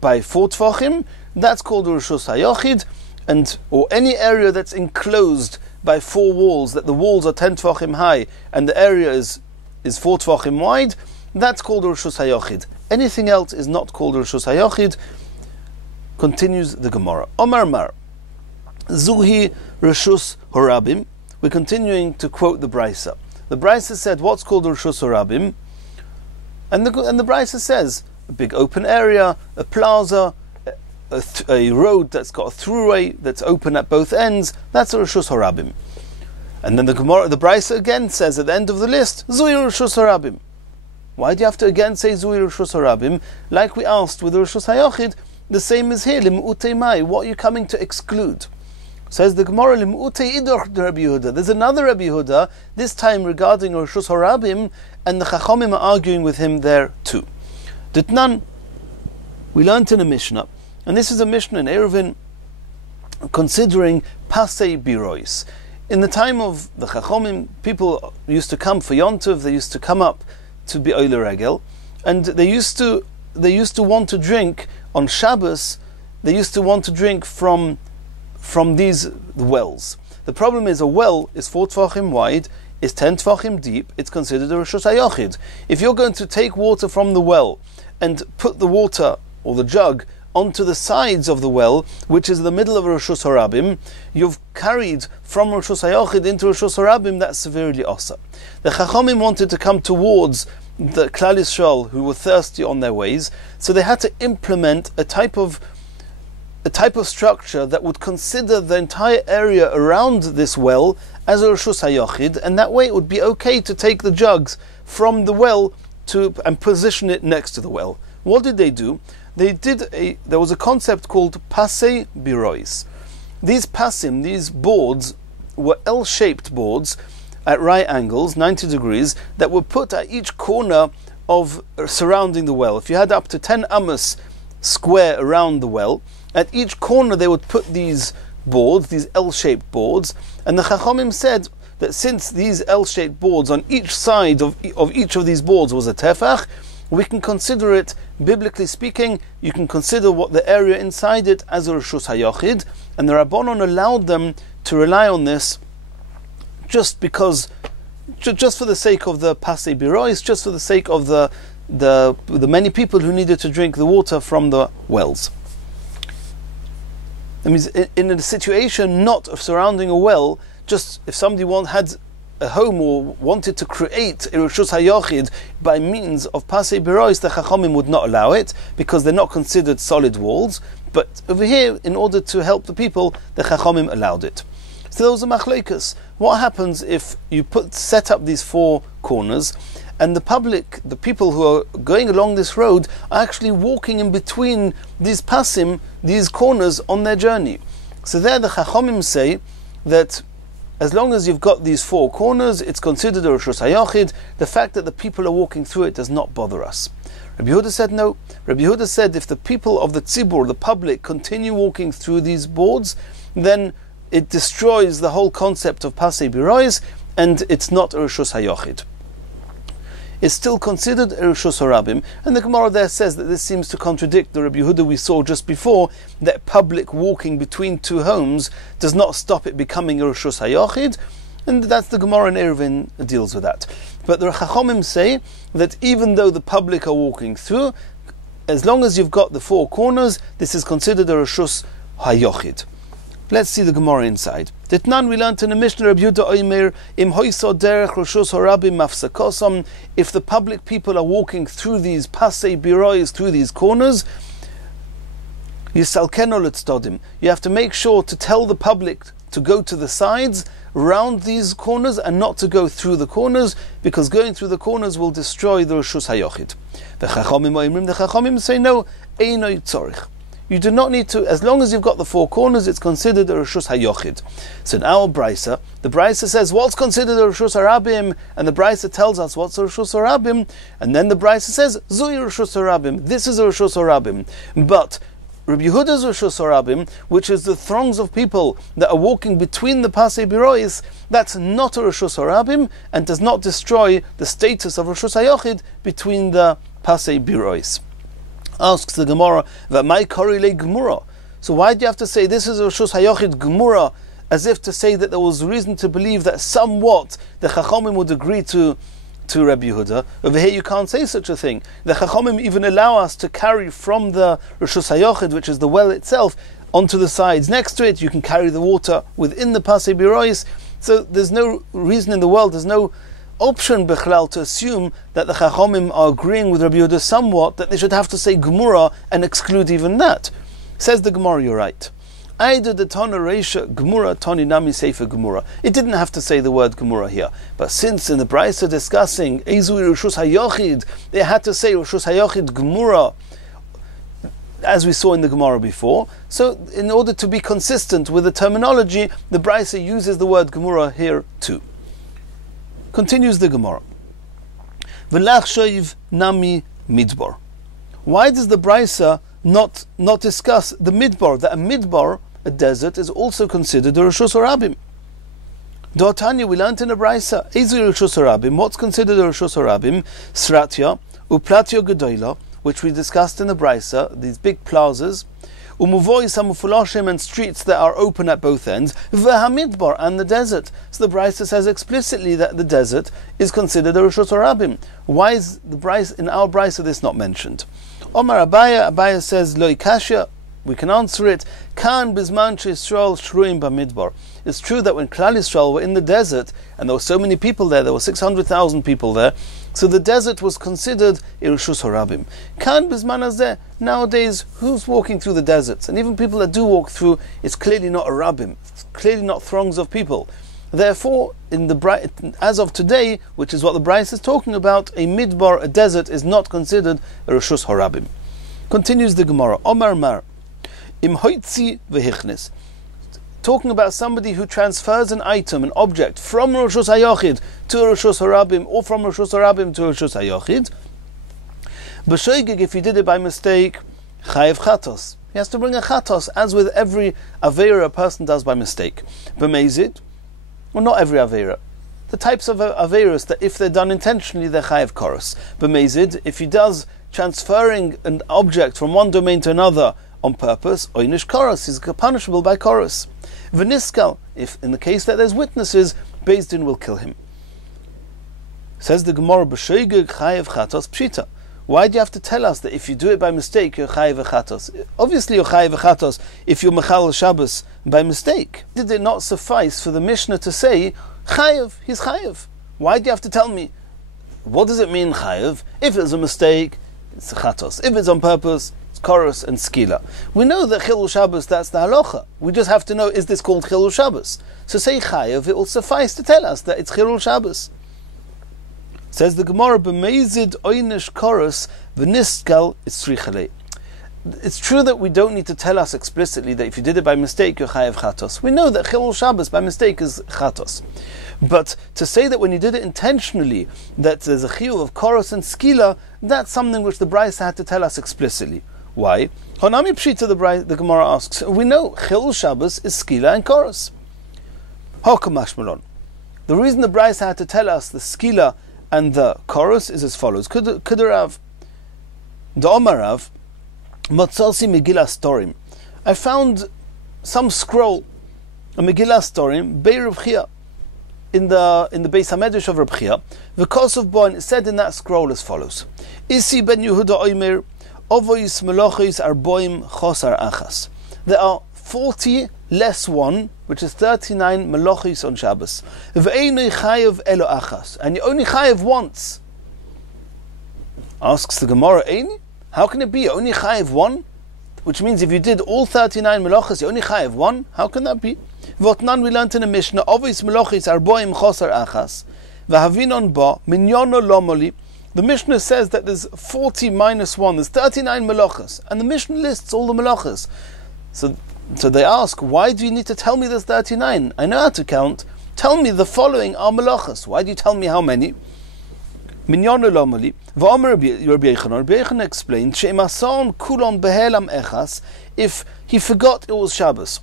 by 4 tfachim, that's called Rishus HaYochid, or any area that's enclosed by 4 walls, that the walls are 10 tfachim high, and the area is 4 tfachim wide, that's called Rishus HaYochid. Anything else is not called Rishus HaYochid. Continues the Gemara. Omar Mar, Zuhi Rishus Harabim. We're continuing to quote the Brisa. The Brisa said, what's called Rishus Harabim? And the Brisa says, a big open area, a plaza, a road that's got a throughway that's open at both ends, that's a Rishus Harabim. And then the Brisa again says at the end of the list, Zuhi Rishus Harabim. Why do you have to again say Zuhi Rishus Harabim? Like we asked with the Rishus HaYochid, the same is here, Lim'utei Mai, what are you coming to exclude? Says the Gemara, Lim'utei Idoch Rabbi Yehuda. There's another Rabbi Yehuda, this time regarding Rishus Harabim, and the Chachomim are arguing with him there too. Ditnan, we learnt in a Mishnah, and this is a Mishnah in Eruvin, considering Pasei Birois. In the time of the Chachomim, people used to come for Yontiv, they used to come up to be Oile Regel, and they used to want to drink on Shabbos. They used to want to drink from these wells. The problem is, a well is 4 tfachim wide, is 10 tfachim deep, it's considered a Rishus HaYochid. If you're going to take water from the well and put the water, or the jug, onto the sides of the well, which is the middle of Rishus Harabim, you've carried from Rishus HaYochid into Rishus Harabim, that's severely osa. The Chachomim wanted to come towards the Klal Yisrael who were thirsty on their ways, so they had to implement a type of structure that would consider the entire area around this well as a Rishus HaYochid, and that way it would be okay to take the jugs from the well and position it next to the well. What did they do? There was a concept called Pasei Birois. These pasim, these boards, were L-shaped boards at right angles, 90 degrees, that were put at each corner of surrounding the well. If you had up to 10 amos square around the well, at each corner they would put these boards, these L-shaped boards, and the Chachomim said that since these L-shaped boards on each side of each of these boards was a tefach, we can consider it, biblically speaking, you can consider what the area inside it as a Rishus HaYochid, and the Rabbanon allowed them to rely on this just because, just for the sake of the Pasei Birois, just for the sake of the many people who needed to drink the water from the wells. That means in a situation not of surrounding a well, just if somebody had a home or wanted to create a Rishus HaYochid by means of Pasei Birois, the Chachomim would not allow it because they're not considered solid walls. But over here, in order to help the people, the Chachomim allowed it. So there was a machlokes. What happens if you set up these 4 corners, and the public, the people who are going along this road, are actually walking in between these pasim, these corners, on their journey? So there the Chachomim say that as long as you've got these 4 corners, it's considered a Rishus HaYochid. The fact that the people are walking through it does not bother us. Rabbi Yehuda said no. Rabbi Yehuda said if the people of the tzibur, the public, continue walking through these boards, then it destroys the whole concept of Pasei Birois, and it's not a Rishus HaYochid. is still considered a Reshus Harabim, and the Gemara there says that this seems to contradict the Rabbi Yehuda we saw just before, that public walking between two homes does not stop it becoming a Reshus HaYochid, and that's the Gemara in Eruvin deals with that. But the Chachomim say that even though the public are walking through, as long as you've got the four corners, this is considered a Reshus HaYochid. Let's see the Gemara inside. Ditnan, we learned in the Mishnah, Rabbi Yehuda Omer, im hoiso derech Reshus Harabim mafsakosom, if the public people are walking through these pasei birois, through these corners, yisalkeno letzdodim, you have to make sure to tell the public to go to the sides, round these corners, and not to go through the corners, because going through the corners will destroy the Reshus HaYochid. The Chachomim say no, einoi tzorich. You do not need to, as long as you've got the four corners, it's considered a Reshus HaYochid. So in our Brisa, the Brisa says, what's considered a Reshus Harabim? And the Brisa tells us what's a Reshus Harabim. And then the Brisa says, Zui Reshus Harabim. This is a Reshus Harabim. But Rabbi Yehuda's Reshus Harabim, which is the throngs of people that are walking between the Pasei Birois, that's not a Reshus Harabim, and does not destroy the status of Reshus HaYochid between the Pasei Birois. Asks the Gemara, "V'may korile Gemara?" So why do you have to say this is a Reshus HaYochid Gemara, as if to say that there was reason to believe that somewhat the Chachomim would agree to Rabbi Yehuda? Over here you can't say such a thing. The Chachomim even allow us to carry from the Reshus HaYochid, which is the well itself, onto the sides next to it. You can carry the water within the Pasei Birois. So there's no reason in the world, there's no option bechlal to assume that the Chachomim are agreeing with Rabbi Yehuda somewhat, that they should have to say Gemura and exclude even that. Says the Gemara, you're right. Aida de Tana Reisha Gemura Tani Nami Sefer Gemura. It didn't have to say the word Gemura here, but since in the Brisa discussing Ezui Reshus HaYochid, they had to say Reshus HaYochid Gemura, as we saw in the Gemara before. So in order to be consistent with the terminology, the Brisa uses the word Gemura here too. Continues the Gemara. V'lach shoiv nami midbar. Why does the Brisa not discuss the midbar? That a midbar, a desert, is also considered a Reshus Harabim. D'Otanya, we learned in the Brisa, Ezu Reshus Harabim. What's considered a Reshus Harabim? Sratya, uplatya gedola, which we discussed in the Brisa, these big plazas, umuvois hamufulashim, and streets that are open at both ends, v'hamidbar, and the desert. So the Brisa says explicitly that the desert is considered a Reshus Harabim. Why is the Brisa, in our Brisa, this not mentioned? Omar Abaya says, Lo ikashya, we can answer it, Kan bizman she'Yisrael shruim b'midbar. It's true that when Klal Yisrael were in the desert, and there were so many people there were 600,000 people there, so the desert was considered a Reshus Harabim. Kan bizman hazeh, nowadays, who's walking through the deserts? And even people that do walk through, it's clearly not a Rabbim, it's clearly not throngs of people. Therefore, as of today, which is what the Brisa is talking about, a midbar, a desert, is not considered a Reshus Harabim. Continues the Gemara, Omar Mar, Im hoitzi v'hichnis. Talking about somebody who transfers an item, an object, from Reshus HaYochid to Reshus Harabim, or from Reshus Harabim to Reshus HaYochid. B'shoigig, if he did it by mistake, chayev chatos. He has to bring a chatos, as with every aveira a person does by mistake. B'meizid, well, not every aveira. The types of aveiras that if they're done intentionally, they're chayev koros. B'meizid, if he does transferring an object from one domain to another on purpose, oynish koros, is punishable by koros. V'niskal, if in the case that there's witnesses, Beis Din will kill him. Says the Gemara, b'shoigeg chayev chatos pshita. Why do you have to tell us that if you do it by mistake, you're chayev chatos? Obviously you're chayev chatos if you're mechal Shabbos by mistake. Did it not suffice for the Mishnah to say, chayev, he's chayev? Why do you have to tell me? What does it mean, chayev? If it's a mistake, it's chatos. If it's on purpose, Koros and Skila. We know that Chilul Shabbos, that's the halacha. We just have to know, is this called Chilul Shabbos? So say chayev, it will suffice to tell us that it's Chilul Shabbos. Says the Gemara, b'meizid oynish koros v'niskal itzrichalei. It's true that we don't need to tell us explicitly that if you did it by mistake, you're chayev chatos. We know that Chilul Shabbos by mistake is chatos. But to say that when you did it intentionally, that there's a chiyuv of koros and skila, that's something which the Brisa had to tell us explicitly. Why? Honami pshita, the Gemara asks. We know Chilul Shabbos is skila and koros. Hokamashmalon. The reason the Brisa had to tell us the skila And the chorus is as follows. Kudarav, Da'omarav, Motzalsi Megillas Torim. I found some scroll, a Megillas Torim, Bei Reb Chia, in the Beis HaMedrash of Reb Chia. Because of Bon, it said in that scroll as follows: Isi ben Yehuda Oimer, Ovois Melochis Arboim Chosar Achas. There are 40 less 1, which is 39 Melochis on Shabbos. Ve'einoi chayev elo achas, and you only chayev once. Asks the Gemara, Eini? How can it be? You only chayev 1? Which means if you did all 39 Melochis, you only chayev 1? How can that be? Votnan, we learned in the Mishnah, Ovois Melochis Arboim Chosar Achas. V'havinon ba, minyono lomoli. The Mishnah says that there's 40 minus 1, there's 39 Melochis, and the Mishnah lists all the Melochis. So they ask, why do you need to tell me there's 39? I know how to count. Tell me the following are Melochis. Why do you tell me how many? Minyono lomoli. V'omer Rabbi Yochanan explained, She'emason kulon behelam echas, if he forgot it was Shabbos,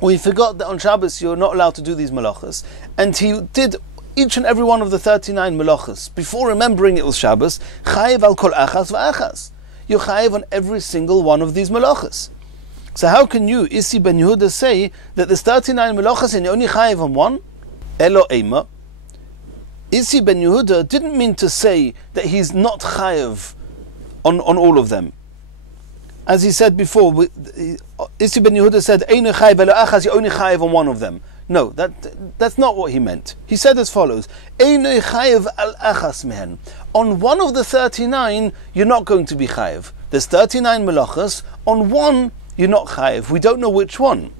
or he forgot that on Shabbos you're not allowed to do these Melochis, and he did each and every one of the 39 Melochis before remembering it was Shabbos, chayev al kol achas v'achas. You're chayev on every single one of these Melochis. So how can you, Isi ben Yehuda, say that there's 39 Melochis and you only chayev on one? Elo ema. Isi ben Yehuda didn't mean to say that he's not chayev on all of them. As he said before, Isi ben Yehuda said, Eino chayev elo achas, you only chayev on one of them. No, that's not what he meant. He said as follows: Eino chayev al achas mehen. On one of the 39, you're not going to be chayev. There's 39 Melochis. On one, you're not chayev. We don't know which one.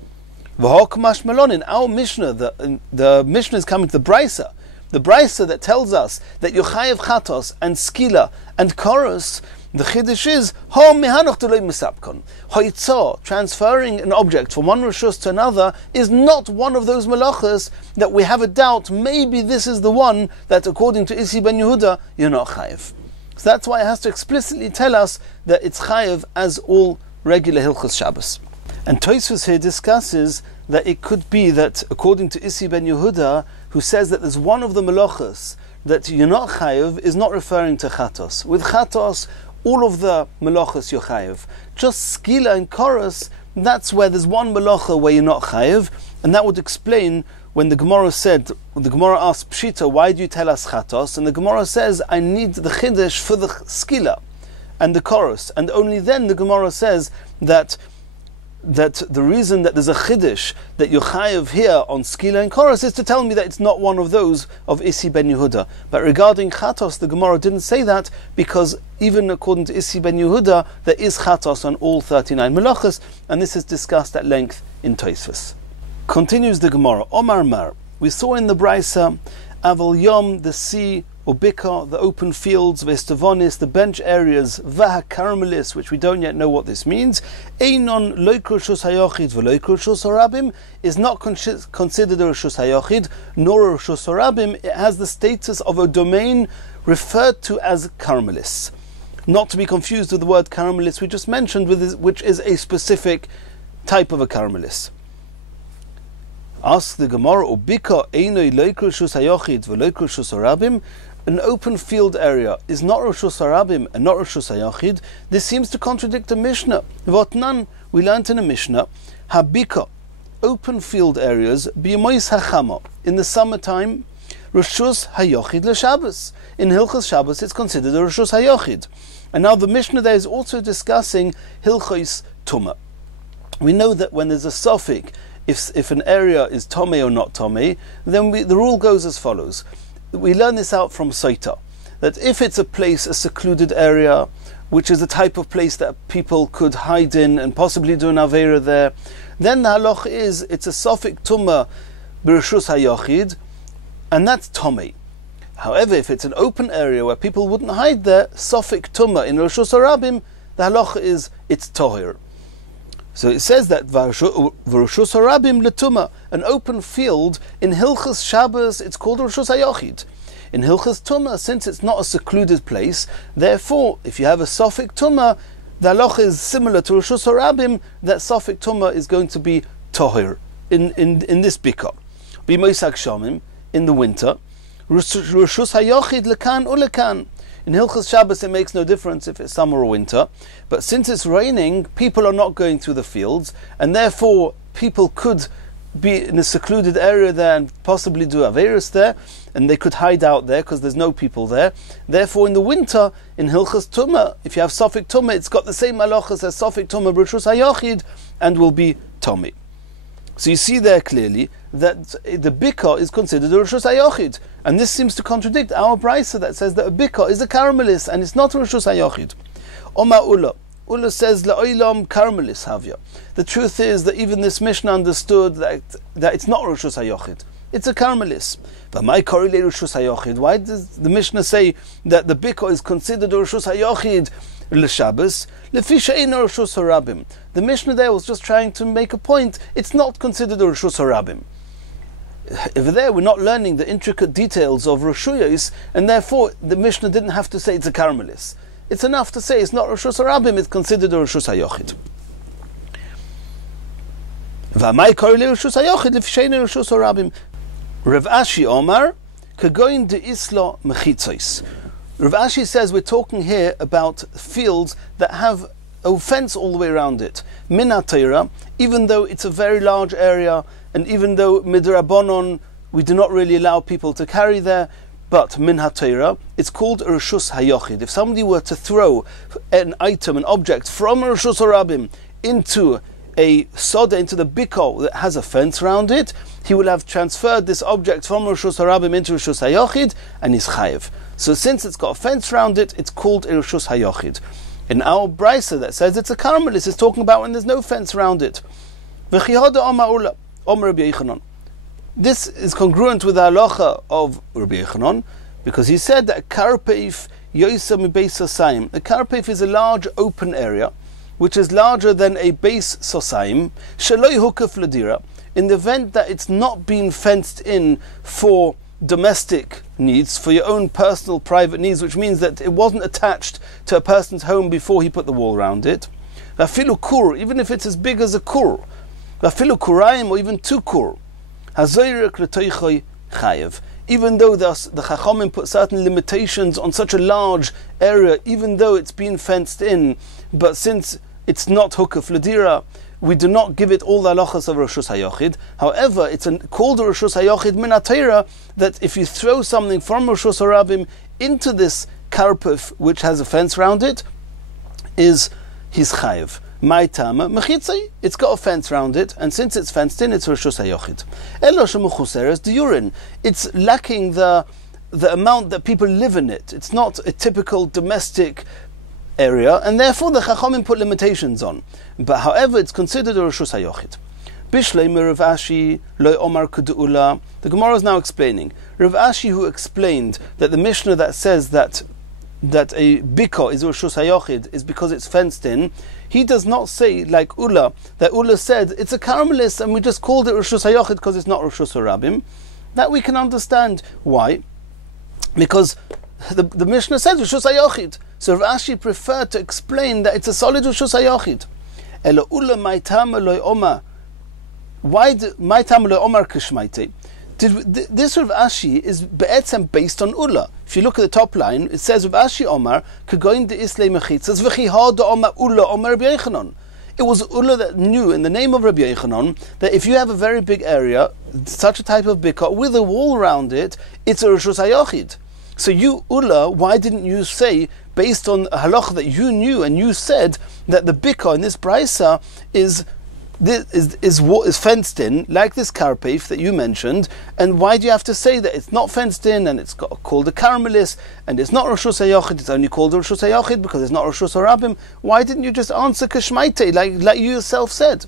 V'hokmash melon, in our Mishnah, the Mishnah is coming to the Brisa. The Brisa that tells us that you're chayev chatos and skila and chorus. The chiddush is ho mehanoch deloi misapkon. Hoitzah, transferring an object from one rishus to another, is not one of those melachas that we have a doubt. Maybe this is the one that, according to Isi ben Yehuda, you're not chayev. So that's why it has to explicitly tell us that it's chayev as all regular Hilchos Shabbos. And Tosfos here discusses that it could be that, according to Isi ben Yehuda, who says that there's one of the melachas that you're not chayev, is not referring to chatos. With chatos, all of the melachas you're chayev. Just skila and chorus, that's where there's one melacha where you're not chayev, and that would explain when the Gemara asked Pshita, why do you tell us chatos? And the Gemara says, I need the chiddush for the skila and the chorus, and only then the Gemara says that the reason that there's a chiddush that you're chayev here on skila and chorus is to tell me that it's not one of those of Isi ben Yehuda. But regarding chatos, the Gemara didn't say that, because even according to Isi ben Yehuda, there is chatos on all 39 melachas, and this is discussed at length in Tosfos. Continues the Gemara, Omar Mar, we saw in the Brisa, Aval Yom, the sea, Ubika, the open fields, Vestavonis, the bench areas, Vaha Karmelis, which we don't yet know what this means. Einon loikru shus hayochid v'loikru shus harabim is not considered a shus hayochid nor a shus harabim. It has the status of a domain referred to as Karmelis. Not to be confused with the word Karmelis we just mentioned, which is a specific type of a Karmelis. Ask the Gemara, Ubika einoi loikru shus hayochid v'loikru shus harabim. An open field area is not Rosh Hashanah and not Rosh Hashanah. This seems to contradict the Mishnah. Votnan, we learnt in a Mishnah, Habika, open field areas, B'yamois hachama, in the summertime, Roshus Hayochid l'Shabbos. In Hilchos Shabbos, it's considered a Roshus Hayochid. And now the Mishnah there is also discussing Hilchos Tumah. We know that when there's a suffix, if an area is Tomei or not Tomei, then the rule goes as follows. We learn this out from Saita, that if it's a place, a secluded area, which is a type of place that people could hide in and possibly do an Aveira there, then the halach is, it's a suffix Tumah b'Reshus HaYachid, and that's Tomei. However, if it's an open area where people wouldn't hide there, suffix Tumah in Reshus HaRabim, the halach is, it's Tohir. So it says that V'Reshus HaRabim L'Tumah, an open field, in Hilchos Shabbos it's called Reshus HaYachid. In Hilchos Tumah, since it's not a secluded place, therefore, if you have a suffix Tumah, the halacha is similar to Reshus HaRabim, that suffix Tumah is going to be Tohir in this Bika. B'Moisak Shamim, in the winter, Rishus hayochid lekan ulekan. In Hilchos Shabbos it makes no difference if it's summer or winter, but since it's raining, people are not going through the fields, and therefore people could be in a secluded area there and possibly do Averis there, and they could hide out there because there's no people there. Therefore in the winter, in Hilchos Tumah, if you have Sofik Tumah, it's got the same halachas as Sofik Tumah B'Rishus hayochid, and will be Tomei. So you see there clearly that the bika is considered a Rishus hayochid, and this seems to contradict our brisa that says that a bika is a caramelis and it's not a Rishus hayochid. Oma Ula. Ula says la'olam caramelis havya. The truth is that even this Mishnah understood that it's not Rishus hayochid. It's a caramelis. But my korele Rishus hayochid. Why does the Mishnah say that the bika is considered a Rishus hayochid l'Shabbos? Lefisha eino Rishus harabim. The Mishnah there was just trying to make a point. It's not considered a Rishus harabim. Over there, we're not learning the intricate details of Rishuyos, and therefore the Mishnah didn't have to say it's a caramelis. It's enough to say it's not Rishus harabim, it's considered a Rishus hayochid. V'amai korele Rishus hayochid lefisha eino Rishus harabim. Rav Ashi Omar kagoin de isla mechitzos. Rav Ashi says we're talking here about fields that have a fence all the way around it. Min HaTorah, even though it's a very large area, and even though midrabanon we do not really allow people to carry there, but min HaTorah, it's called a Rishus hayochid. If somebody were to throw an item, an object from a Rishus harabim into a soda, into the biko that has a fence around it, he will have transferred this object from Rishus harabim into Rishus hayochid, and he's chayev. So since it's got a fence around it, it's called a Rishus hayochid. In our brisa that says it's a caramelis, it's talking about when there's no fence around it. This is congruent with the halacha of Rabbi Yochanan, because he said that a karpeif yoisa mibeis sosayim. A karpeif is a large open area, which is larger than a base sosayim, sheloi hukaf ladira, in the event that it's not been fenced in for domestic needs, for your own personal private needs, which means that it wasn't attached to a person's home before he put the wall around it. Vafilu kur, even if it's as big as a kur, vafilu kuraim, or even two kur, hazoyrek l'toichoi chayev. Even though the Chachamim put certain limitations on such a large area, even though it's been fenced in, but since it's not hukaf ladira, we do not give it all the halachas of Rishus hayochid. However, it's called a Rishus hayochid min HaTorah, that if you throw something from Rishus harabim into this karpuf, which has a fence around it, is his chayev. My tama mechitzai, it's got a fence around it, and since it's fenced in, it's Rishus hayochid. Elo shemuchuseres the urine. It's lacking the amount that people live in it. It's not a typical domestic area, and therefore the Chachamim put limitations on. But however, it's considered a Rishus hayochid. Bishlei Rav Ashi loy omar kudu'ula. The Gemara is now explaining. Rav Ashi, who explained that the Mishnah that says that a biko is a Rishus hayochid is because it's fenced in, he does not say like Ula, that Ula said it's a caramelis and we just called it Rishus hayochid because it's not Rishus harabim. That we can understand. Why? Because the Mishnah says Rishus hayochid. So Rav Ashi preferred to explain that it's a solid Rishus hayochid. Elo Ula maitam loy omar. Why maitam loy omar kishmaite? This Rav Ashi is based on Ula. If you look at the top line, it says Rav Ashi Omar kagoin de islay mechitzas v'chihad omar Ula omar Rabbi Yochanan. It was Ula that knew in the name of Rabbi Yochanan that if you have a very big area, such a type of bika with a wall around it, it's a Rishus hayochid. So you, Ula, why didn't you say, based on a halacha that you knew and you said that the bika in this brisa is fenced in, like this karpeif that you mentioned, and why do you have to say that it's not fenced in and it's called a caramelis and it's not Rishus hayochid, it's only called Rishus hayochid because it's not Rishus harabim? Why didn't you just answer kashmaite like you yourself said?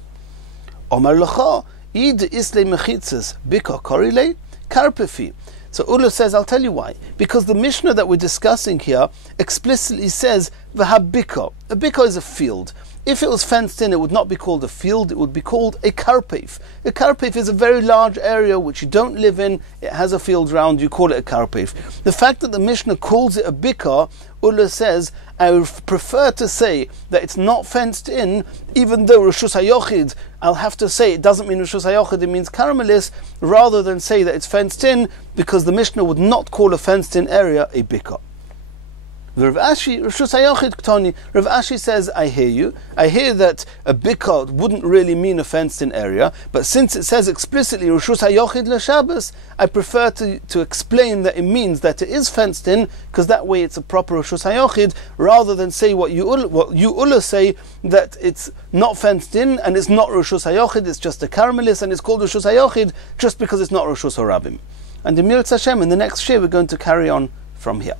Omar lacha id islay mechitzas bika korile karpefi. So Ula says, I'll tell you why. Because the Mishnah that we're discussing here explicitly says v'habika. A bika is a field. If it was fenced in, it would not be called a field, it would be called a karpeif. A karpeif is a very large area which you don't live in, it has a field around, you call it a karpeif. The fact that the Mishnah calls it a bika, Ulla says, I would prefer to say that it's not fenced in, even though Rishus HaYochid, I'll have to say it doesn't mean Rishus HaYochid, it means Karamelis, rather than say that it's fenced in, because the Mishnah would not call a fenced in area a Bika. Rav Ashi, Rishus HaYochid Ktoni, Rav Ashi says, I hear you. I hear that a bika wouldn't really mean a fenced-in area, but since it says explicitly Rishus HaYochid l'Shabbos, I prefer to explain that it means that it is fenced in, because that way it's a proper Rishus HaYochid, rather than say what you Ulla say, that it's not fenced in, and it's not Rishus HaYochid, it's just a Karamelis, and it's called Rishus HaYochid, just because it's not Rishus HaRabim. And in Mir Hashem, in the next shir, we're going to carry on from here.